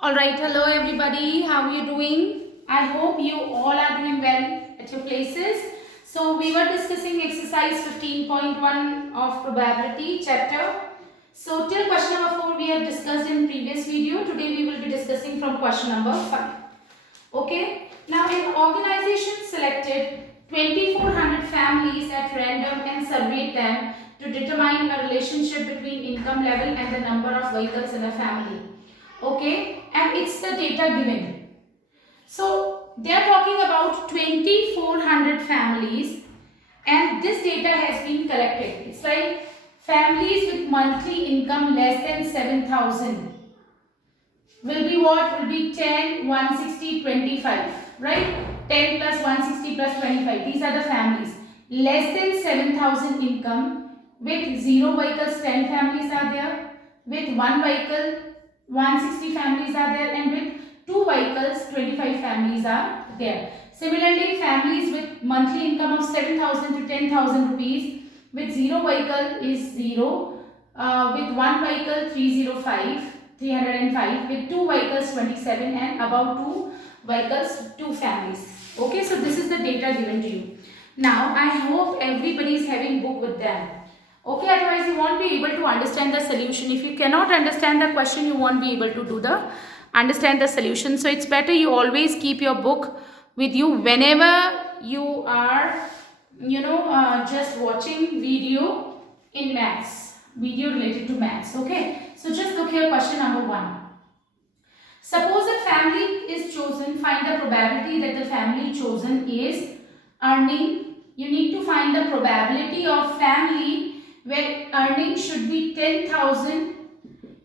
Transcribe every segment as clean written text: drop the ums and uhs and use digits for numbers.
All right, hello everybody. How are you doing? I hope you all are doing well at your places. So we were discussing exercise 15.1 of probability chapter. So till question number 4 we have discussed in previous video. Today we will be discussing from question number 5. Okay. Now an organization selected 2400 families at random and surveyed them to determine a relationship between income level and the number of vehicles in a family. Okay, and it's the data given. So they are talking about 2400 families and this data has been collected. It's like families with monthly income less than 7,000 will be what? Will be 10, 160, 25, right? 10 plus 160 plus 25. These are the families. Less than 7,000 income with 0 vehicles, 10 families are there. With 1 vehicle, 160 families are there, and with 2 vehicles 25 families are there. Similarly, families with monthly income of 7,000 to 10,000 rupees with 0 vehicle is 0, with 1 vehicle 305 with 2 vehicles 27 and above 2 vehicles 2 families. Okay, so this is the data given to you. Now I hope everybody is having book with them. Okay, otherwise you won't be able to understand the solution. If you cannot understand the question, you won't be able to understand the solution. So it's better you always keep your book with you whenever you are just watching video in maths, video related to maths. Okay, so just look here, question number 1. Suppose a family is chosen. Find the probability that the family chosen is earning. You need to find the probability of family where earning should be 10,000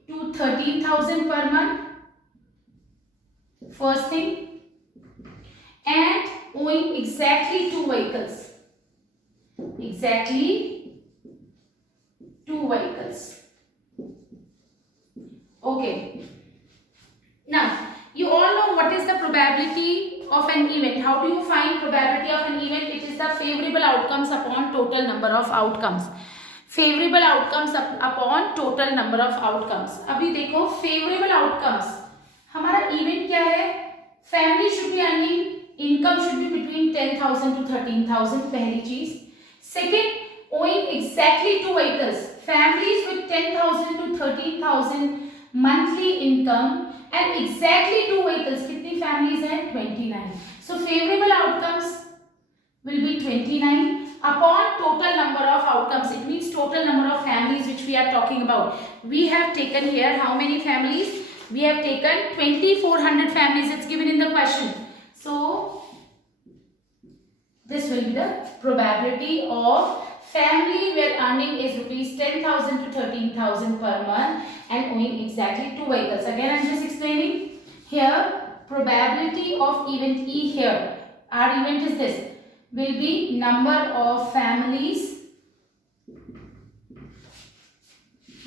to 13,000 per month. First thing. And owning exactly 2 vehicles. Exactly 2 vehicles. Okay. Now, you all know what is the probability of an event. How do you find probability of an event? It is the favorable outcomes upon total number of outcomes. Favorable outcomes upon total number of outcomes. अभी देखो favorable outcomes. हमारा event क्या है? Family should be earning, income should be between 10,000 to 13,000. पहली चीज. Second, owning exactly 2 vehicles. Families with 10,000 to 13,000 monthly income and exactly 2 vehicles. कितनी families हैं? 29. So favorable outcomes will be 29 upon total number of outcomes. It means total number of families which we are talking about. We have taken here how many families? We have taken 2400 families. It's given in the question. So this will be the probability of family where earning is rupees 10,000 to 13,000 per month and owning exactly 2 vehicles. Again, I am just explaining here. Probability of event E here. Our event is this. Will be number of families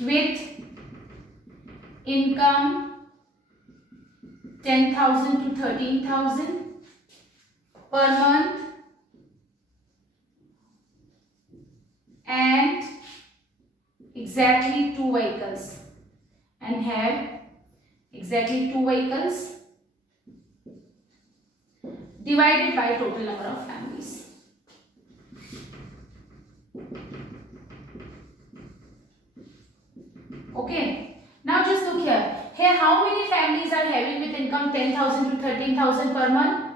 with income 10,000 to 13,000 per month and exactly 2 vehicles and have exactly 2 vehicles divided by total number of families. Okay. Now just look here. Here how many families are having with income 10,000 to 13,000 per month?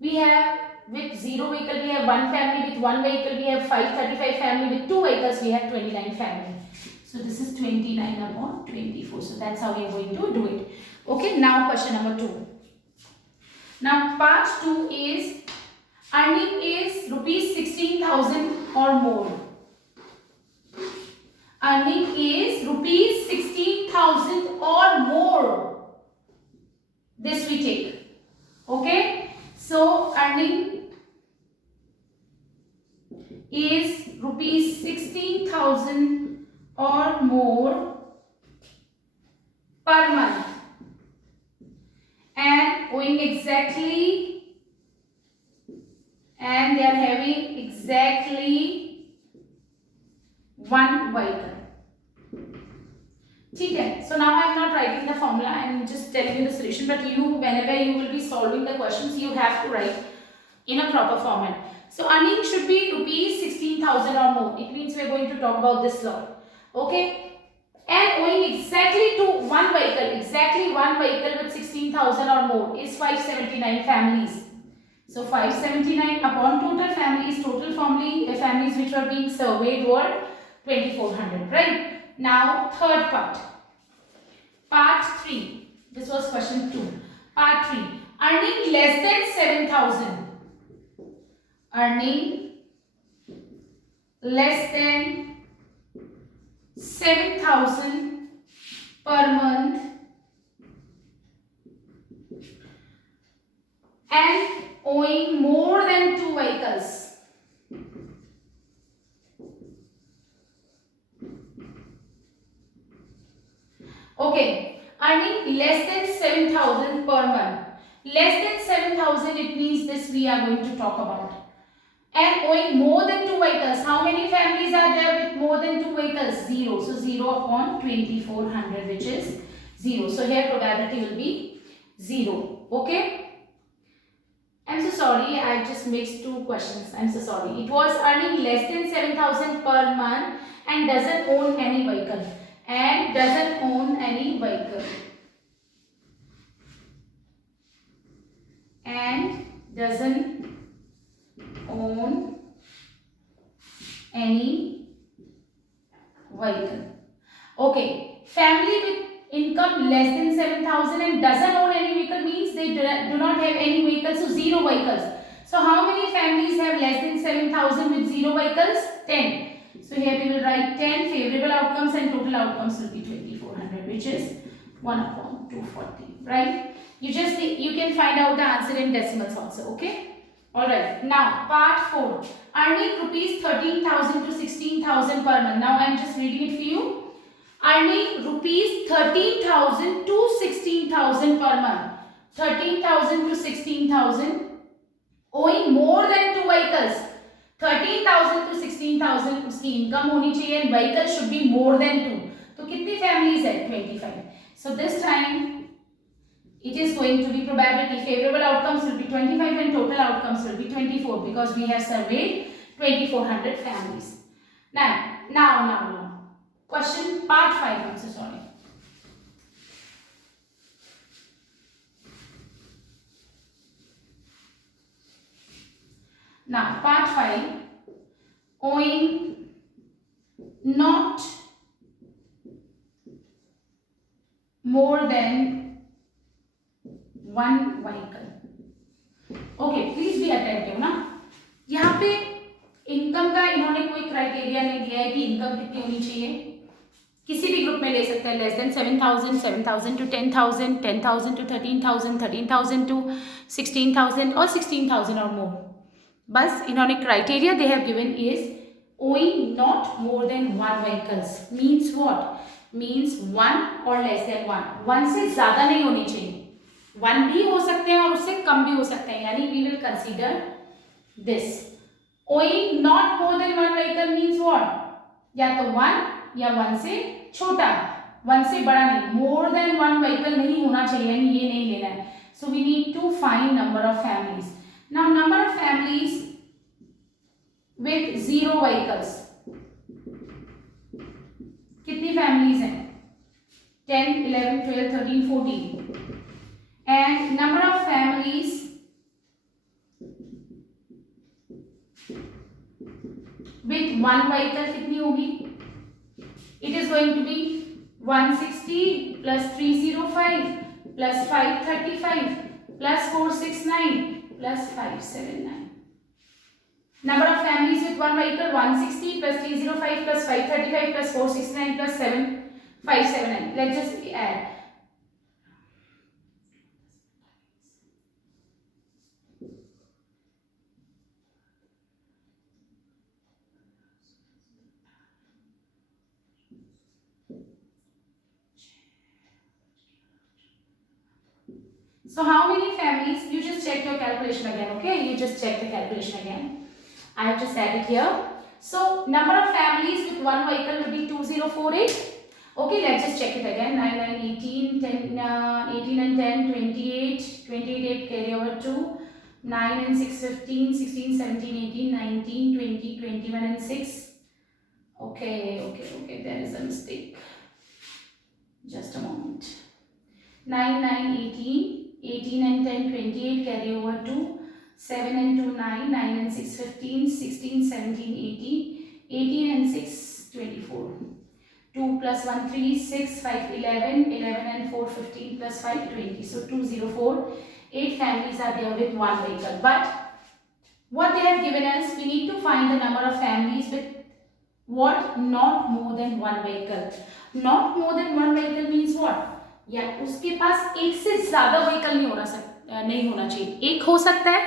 We have with 0 vehicle, we have 1 family. With 1 vehicle, we have 535 family. With 2 vehicles, we have 29 family. So this is 29 upon 24. So that's how we are going to do it. Okay. Now question number 2. Now part 2 is earning is rupees 16,000 or more. Earning is rupees 16,000 or more. This we take. Okay. So earning is rupees 16,000 or more per month and owing exactly, and they are having exactly 1 vehicle. ठीक है. So now I am not writing the formula. I am just telling you the solution, but you, whenever you will be solving the questions, you have to write in a proper format. So earning should be rupees 16,000 or more. It means we are going to talk about this lot. Okay. And owing exactly to one vehicle with 16,000 or more is 579 families. So 579 upon total families which were being surveyed were 2400, right? Now third part. Part 3. This was question 2. Part 3. Earning less than 7,000. Earning less than 7,000 per month and owing more than 2 vehicles. Okay, earning less than 7,000 per month. Less than 7,000, it means this we are going to talk about. And owing more than 2 vehicles. How many families are there with more than 2 vehicles? 0. So 0 upon 2400, which is 0. So here probability will be 0. Okay. I'm so sorry, I just mixed 2 questions. I'm so sorry. It was earning less than 7,000 per month and doesn't own any vehicle. And doesn't own any vehicle. And doesn't own any vehicle. Okay. Family with income less than 7,000 and doesn't own any vehicle means they do not have any vehicles, so 0 vehicles. So how many families have less than 7,000 with 0 vehicles? 10. So here we will write 10 favorable outcomes and total outcomes will be 2400, which is 1 upon 240, right? You can find out the answer in decimals also, okay? Alright, now part 4. Earning rupees 13,000 to 16,000 per month. Now I am just reading it for you. Earning rupees 13,000 to 16,000 per month. 13,000 to 16,000. Owing more than 2 vehicles. 13,000 to 16,000 उसकी income होनी चाहिए and vehicle should be more than 2. तो कितनी families है? 25. So this time it is going to be probability. Favorable outcomes will be 25 and total outcomes will be 24 because we have surveyed 2400 families. Now. Question part 5. I'm so sorry. Now part 5. Owing not more than 1 vehicle. Okay, please be attentive ना. यहाँ पे income का इन्होंने कोई criteria नहीं दिया है कि इनकम कितनी होनी चाहिए. किसी भी ग्रुप में ले सकते हैं. Less than 7,000, 7,000 to 10,000, 10,000 to 13,000, 13,000 to 16,000 और 16,000 और more. बस इन्होंने criteria they have given is owing not more than 1 vehicles. Means what? Means 1 or less than 1. 1 से ज़्यादा नहीं होनी चाहिए. 1 भी हो सकते हैं और उससे कम भी हो सकते हैं. यानी we will consider this. Owing not more than 1 vehicle means what? या तो 1 या 1 से छोटा. 1 से बड़ा नहीं. More than 1 vehicle नहीं होना चाहिए. यानी ये नहीं लेना है. So we need to find number of families. Now number of families with 0 vehicles. कितनी families हैं? 10, 11, 12, 13, 14. And number of families with 1 vehicle कितनी होगी? It is going to be 160 plus 305 plus 535 plus 469 plus 579. Number of families with 1 vehicle 160 plus 305 plus 535 plus 469 plus 579. Let's just add. So how many families? You just check your calculation again, okay? You just check the calculation again. I have just added here. So number of families with 1 vehicle will be 2048. Okay, let's just check it again. 9, 9, 18, 10, 18 and 10, 28, 28, 8 carry over 2, 9 and 6, 15, 16, 17, 18, 19, 20, 21 and 6. Okay, there is a mistake. Just a moment. 9, 9, 18, 18 and 10, 28 carry over 2, 7 and 2, 9, 9 and 6, 15, 16, 17, 18, 18 and 6, 24. 2 plus 1, 3, 6, 5, 11, 11 and 4, 15 plus 5, 20. So 204, 8 families are there with one vehicle. But what they have given us, we need to find the number of families with what? Not more than one vehicle. Not more than one vehicle means what? या उसके पास एक से ज्यादा vehicle नहीं होना चाहिए. एक हो सकता है,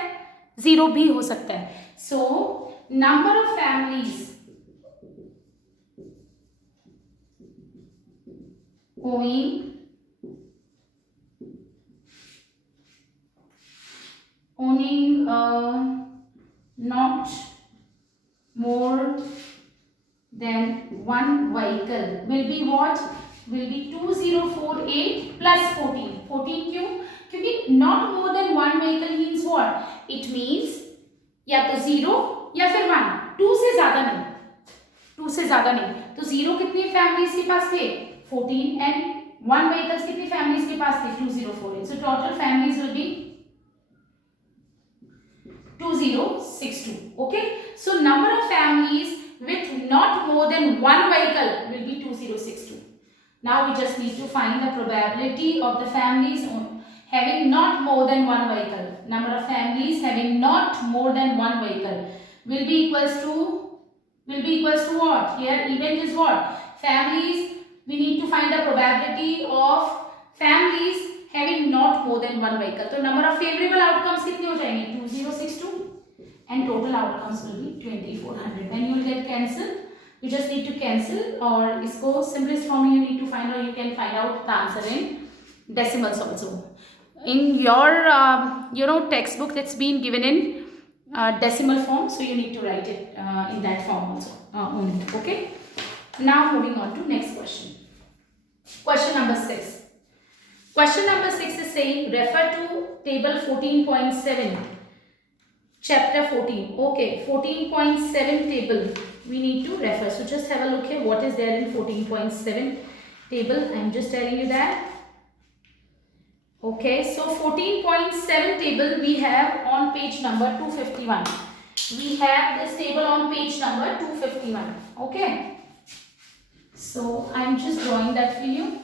जीरो भी हो सकता है. So number of families owning not more than one vehicle will be what? Will be 2048 plus 14. 14 क्यों? क्योंकि not more than one vehicle means what? It means या तो 0 या फिर 1. 2 से ज्यादा नहीं. 2 से ज्यादा नहीं. तो 0 कितनी फैमिलीज के पास थे? 14 and 1 vehicles कितनी फैमिलीज के पास थे? 2048. So total families will be 2062. Okay. So number of families with not more than one vehicle will be 2062. Now we just need to find the probability of the families having not more than one vehicle. Number of families having not more than one vehicle will be equals to what? Here event is what? Families. We need to find the probability of families having not more than one vehicle. So number of favorable outcomes कितने हो जाएंगे? 2062 and total outcomes will be 2400. When you will get cancelled, you just need to cancel or इसको simplest form you need to find, or you can find out the answer in decimals also. In your textbook that's been given in decimal form, so you need to write it in that form also only. Okay. Now moving on to next question. Question number 6. Question number 6 is saying refer to table 14.7. Chapter 14. Okay, 14.7 table we need to refer. So just have a look here what is there in 14.7 table. I am just telling you that. Okay, so 14.7 table we have on page number 251. We have this table on page number 251. Okay. So I am just drawing that for you.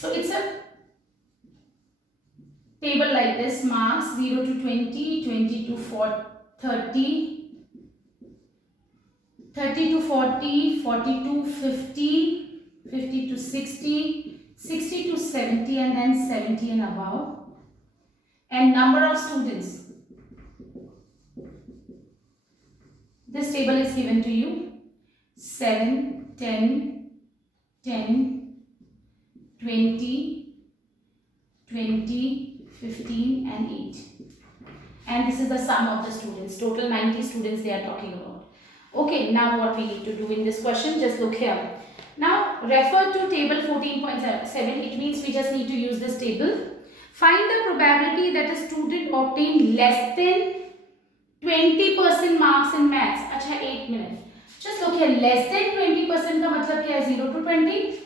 So it's a table like this: marks 0 to 20, 20 to 30, 30 to 40, 40 to 50, 50 to 60, 60 to 70, and then 70 and above. And number of students. This table is given to you: 7, 10, 10, 20, 20, 15 and 8. And this is the sum of the students. Total 90 students they are talking about. Okay, now what we need to do in this question, just look here. Now refer to table 14.7. It means we just need to use this table. Find the probability that a student obtain less than 20% marks in maths. अच्छा 8 minutes. Just look here, less than 20% का मतलब क्या है? 0 to 20.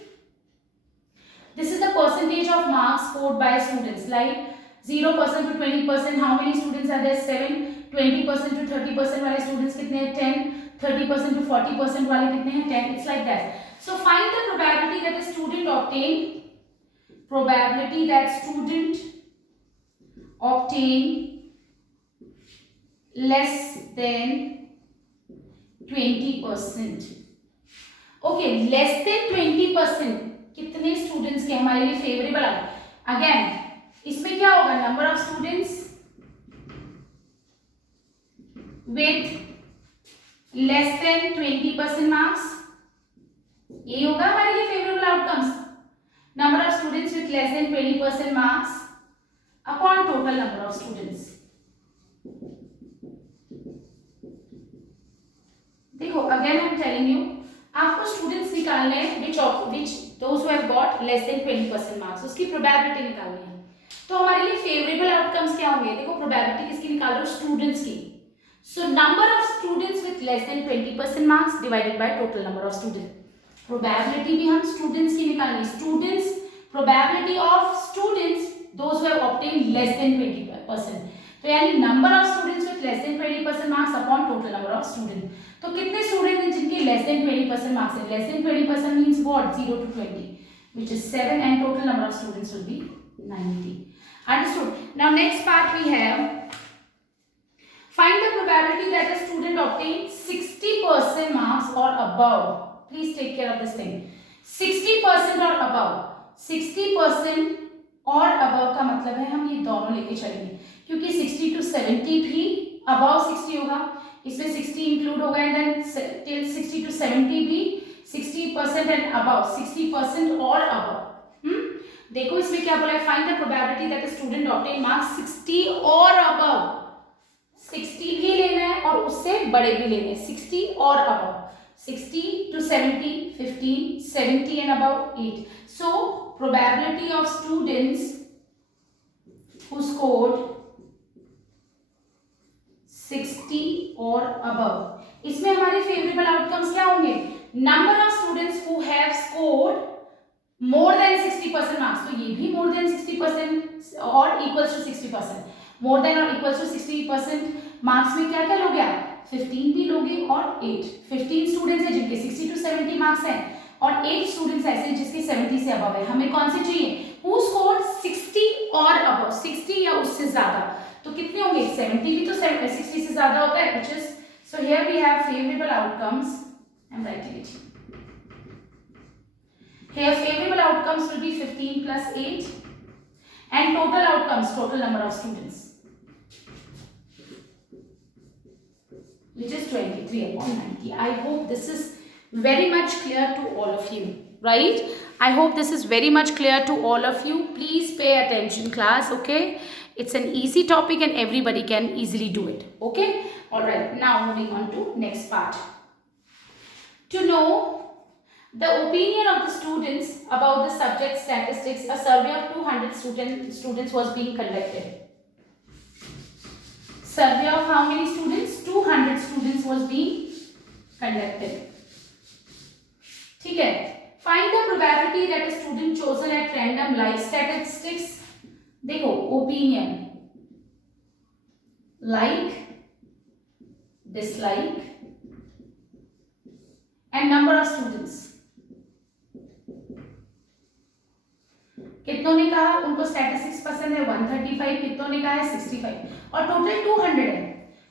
This is the percentage of marks scored by students. Like 0% to 20%, how many students are there? 7. 20% to 30% वाले students कितने हैं? 10. 30% to 40% वाले कितने हैं? 10. It's like that. So find the probability that a student obtain. Probability that student obtain less than 20%. Okay, less than 20%. कितने students के हमारे लिए फेवरेबल आए? अगेन इसमें क्या होगा? Number of students with less than 20% marks, ये होगा हमारे लिए favourable outcomes. number of students with less than 20% marks upon total number of students. देखो again I am telling you, आपको स्टूडेंट्स निकालने हैं which those who have got less than 20% marks, उसकी probability निकालनी है। तो हमारे लिए फेवरेबल आउटकम्स क्या होंगे? देखो प्रोबेबिलिटी किसकी निकाल रहे हो? स्टूडेंट्स की। So number of students with less than 20% marks divided by total number of student. Probability भी हम स्टूडेंट्स की निकालनी, students probability of students those who have obtained less than 20%। तो यानी number of students with less than 20% marks upon total number of student. तो कितने student हैं जिनके लेस देन 20% मार्क्स है? Less than 20% means what? 0 to 20, which is 7, and total number of students will be 90. Understood? Now next part we have, find the probability that a student obtains 60% marks or above. Please take care of this thing. 60% or above. 60% और above का मतलब है हम ये दोनों लेके चलेंगे, क्योंकि 60 to 70 भी above 60 होगा, इसमें 60 इंक्लूड होगा, एंड देन टिल 60 to 70 भी 60% एंड above, 60% और above। देखो इसमें क्या बोला है? Find the probability that a student obtain marks 60 और above। 60 भी लेना है और उससे बड़े भी लेने हैं, 60 और above। 60 to 70 15, 70 and above 8। So probability of students who scored 60 और above, इसमें हमारे फेवरेबल आउटकम्स क्या होंगे? Number of students who have scored more than 60% marks, तो ये भी मोर देन 60% और इक्वल्स टू 60%। मोर देन और इक्वल्स टू 60% मार्क्स में क्या क्या लोगे आप? 15 भी लोगे और 8। 15 स्टूडेंट्स हैं जिनके 60 to 70 मार्क्स हैं और 8 स्टूडेंट्स ऐसे जिसके 70 से अबव है। हमें कौन से चाहिए? हु स्कोर्ड 60 और अबव, 60 या उससे ज्यादा। तो कितने होंगे? 70 भी तो 60 से ज्यादा होता है, which is, so here we have favorable outcomes. I'm writing it here. Favorable outcomes will be 15 plus 8, and total outcomes, total number of students, which is 23 upon 90. I hope this is very much clear to all of you, right? I hope this is very much clear to all of you. Please pay attention class, okay? It's an easy topic and everybody can easily do it, okay? All right, now moving on to next part. To know the opinion of the students about the subject statistics, a survey of 200 students was being conducted. Survey of how many students? 200 students was being conducted. ठीक है? Find the probability that a student chosen at random like statistics. देखो opinion, like, dislike, and number of students. कितनों ने कहा उनको statistics पसंद है? 135। कितनों ने कहा है? 65। और टोटल 200 है।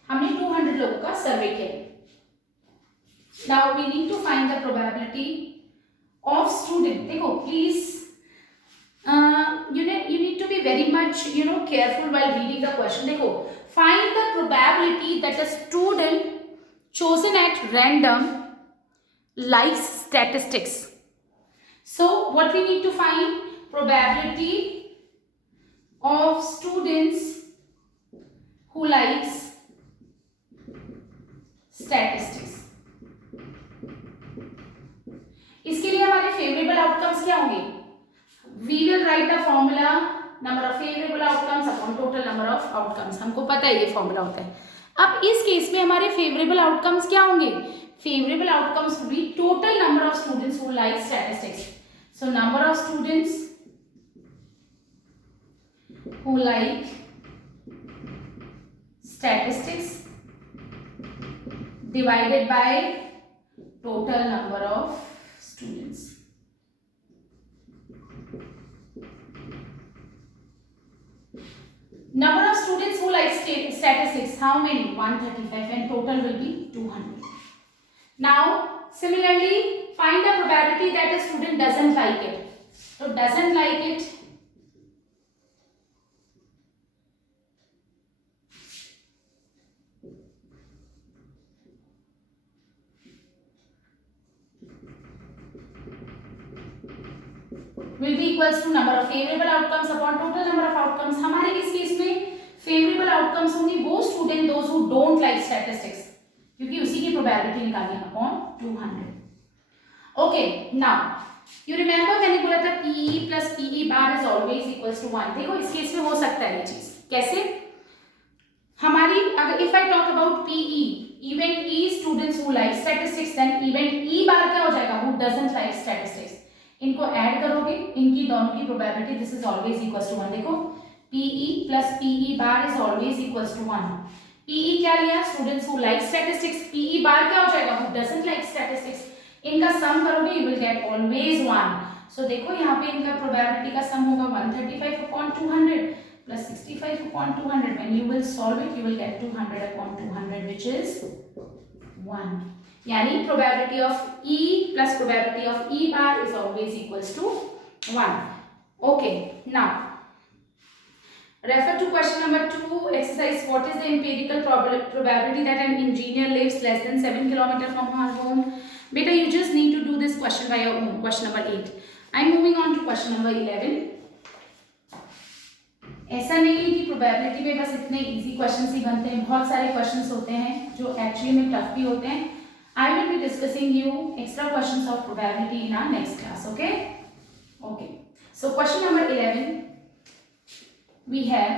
हमने 200 लोगों का सर्वे किया। Now we need to find the probability of student. देखो please you need to be very much careful while reading the question. देखो, find the probability that a student chosen at random likes statistics. So what we need to find? Probability of students who likes statistics. इसके लिए हमारे favourable outcomes क्या होंगे? We will write the formula number of favorable outcomes upon total number of outcomes. हमको पता है ये formula होता है। अब इस केस में हमारे फेवरेबल आउटकम्स क्या होंगे? Favourable outcomes will be total number of students who like statistics. So number of students who like statistics divided by total number of students. Number of students who like statistics, how many? 135, and total will be 200. Now similarly find the probability that a student doesn't like it. So doesn't like it, will be equals to number of favorable outcomes upon total number of outcomes. हमारे इस case में favorable outcomes होंगे वो student those who don't like statistics, क्योंकि उसी की probability निकालनी है upon 200. Okay, now you remember मैंने बोला था PE plus PE bar is always equals to 1. देखो इस केस में हो सकता है ये चीज कैसे हमारी, अगर if I talk about PE, event E students who like statistics, then event E bar क्या हो जाएगा, who doesn't like statistics. इनको ऐड करोगे, इनकी दोनों की probability this is always equals to 1. देखो PE plus PE bar is always equals to 1. PE क्या लिया, students who like statistics. PE bar क्या हो जाएगा, हु डजंट लाइक स्टैटिस्टिक्स. इनका सम करोगे यू विल गेट ऑलवेज 1. सो देखो यहाँ पे इनका प्रोबेबिलिटी का सम होगा 135 upon 200 plus 65 upon 200. When you will solve it you will get 200 upon 200 which is 1. यानी probability of E plus probability of E bar is always equals to 1. Okay, now refer to question number 2 exercise. What is the empirical probability that an engineer lives less than 7 km from her home? Beta, you just need to do this question by your own. Question number 8. I'm moving on to question number 11. ऐसा नहीं है कि probability में बस इतने easy questions ही बनते हैं, बहुत सारे क्वेश्चंस होते हैं जो एक्चुअली में टफ भी होते हैं. I will be discussing you extra questions of probability in our next class. Okay? Okay. So question number 11. We have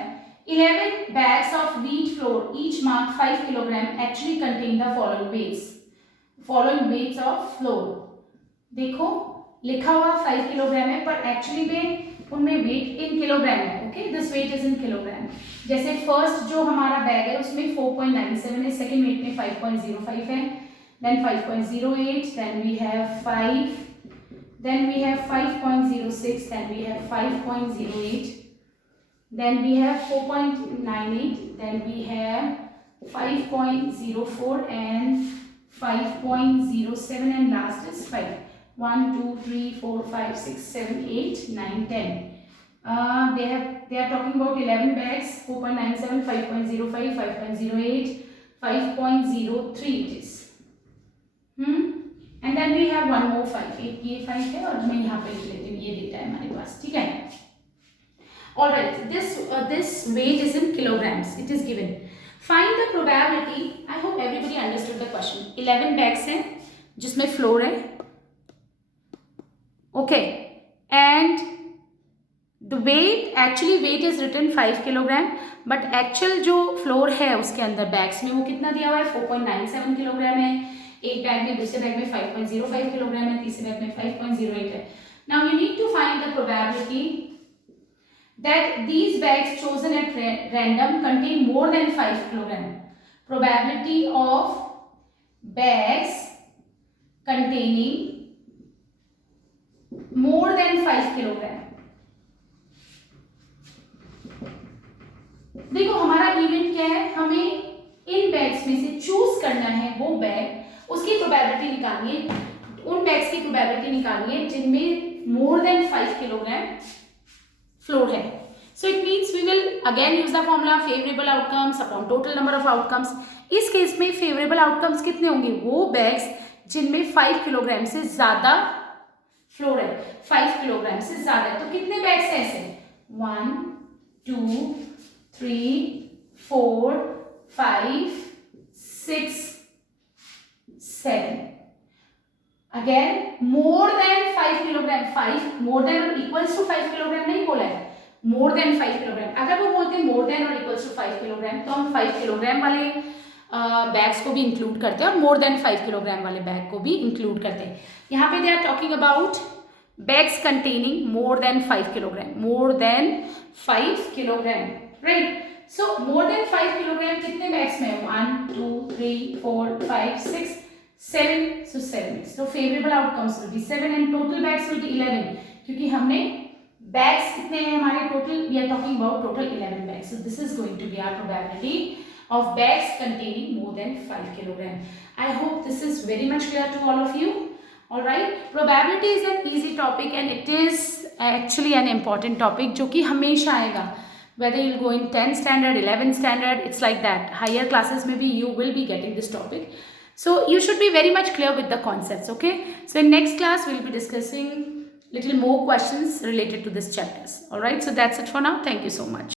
11 bags of wheat flour, each marked 5 kilogram, actually contain the following weights. Following weights of flour. देखो लिखा हुआ 5 kilogram है पर actually में उनमें weight in kilogram है. Okay, this weight is in kilogram. जैसे first जो हमारा बैग है उसमें 4.97 है, सेकेंड वेट में 5.05 है, then 5.08, then we have 5, then we have 5.06, then we have 5.08, then we have 4.98, then we have 5.04 and 5.07 and last is 5. 1 2 3 4 5 6 7 8 9 10. They are talking about 11 bags, 4.97, 5.05, 5.08, 5.03 it is. And then we have one more 5. एक ये 5 है और मैं यहाँ पे लिख लेती हूँ, ये डेटा है हमारे पास. ठीक है. Alright, this weight is in kilograms. It is given. Find the probability. I hope everybody understood the question. 11 bags हैं जिसमें flour है. Okay, and the weight is written 5 kilogram, but actual जो flour है उसके अंदर bags में वो कितना दिया हुआ है, 4.97 किलोग्राम है. एक बैग में, दूसरे बैग में 5.05 किलोग्राम है, तीसरे बैग में 5.08 है. Now you need to find the probability that these bags chosen at random contain more than 5 kilogram. Probability of bags containing more than 5 kilogram. देखो हमारा इवेंट क्या है, हमें इन बैग्स में से चूज करना है वो बैग, उसकी प्रोबेबिलिटी निकालनी है, उन बैग्स की प्रोबेबिलिटी निकालनी है जिनमें मोर देन 5 किलोग्राम फ्लोर है. So it means we will again use the formula favourable outcomes upon total number of outcomes. इस केस में फेवरेबल आउटकम्स कितने होंगे, वो बैग्स जिनमें 5 किलोग्राम से ज्यादा फ्लोर है. 5 किलोग्राम से ज्यादा है तो कितने बैग्स हैं ऐसे, 1 2 3 4 5 6 7. Again more than 5 kilogram. 5 more than or equals to 5 kilogram नहीं बोला है, more than 5 किलोग्राम. अगर वो बोलते हैं more than or equals to 5 kilogram तो हम 5 किलोग्राम वाले बैग्स को भी इंक्लूड करते हैं और more than 5 किलोग्राम वाले बैग को भी इंक्लूड करते हैं. यहाँ पे they are talking about bags containing more than 5 kilogram. More than 5 kilogram, right? So more than 5 kilogram कितने bags में है, 1 2 3 4 5 6 7. So 7. So favorable outcomes will be 7 and total bags will be 11. क्योंकि हमने bags कितने हैं हमारे total, we are talking about total 11 bags. So this is going to be our probability of bags containing more than 5 kilogram. I hope this is very much clear to all of you. Alright, probability is an easy topic and it is actually an important topic जो कि हमेशा आएगा. Whether you'll go in 10th standard, 11th standard, it's like that. Higher classes maybe you will be getting this topic. So you should be very much clear with the concepts, okay? So in next class we'll be discussing little more questions related to this chapters. All right, so that's it for now. Thank you so much.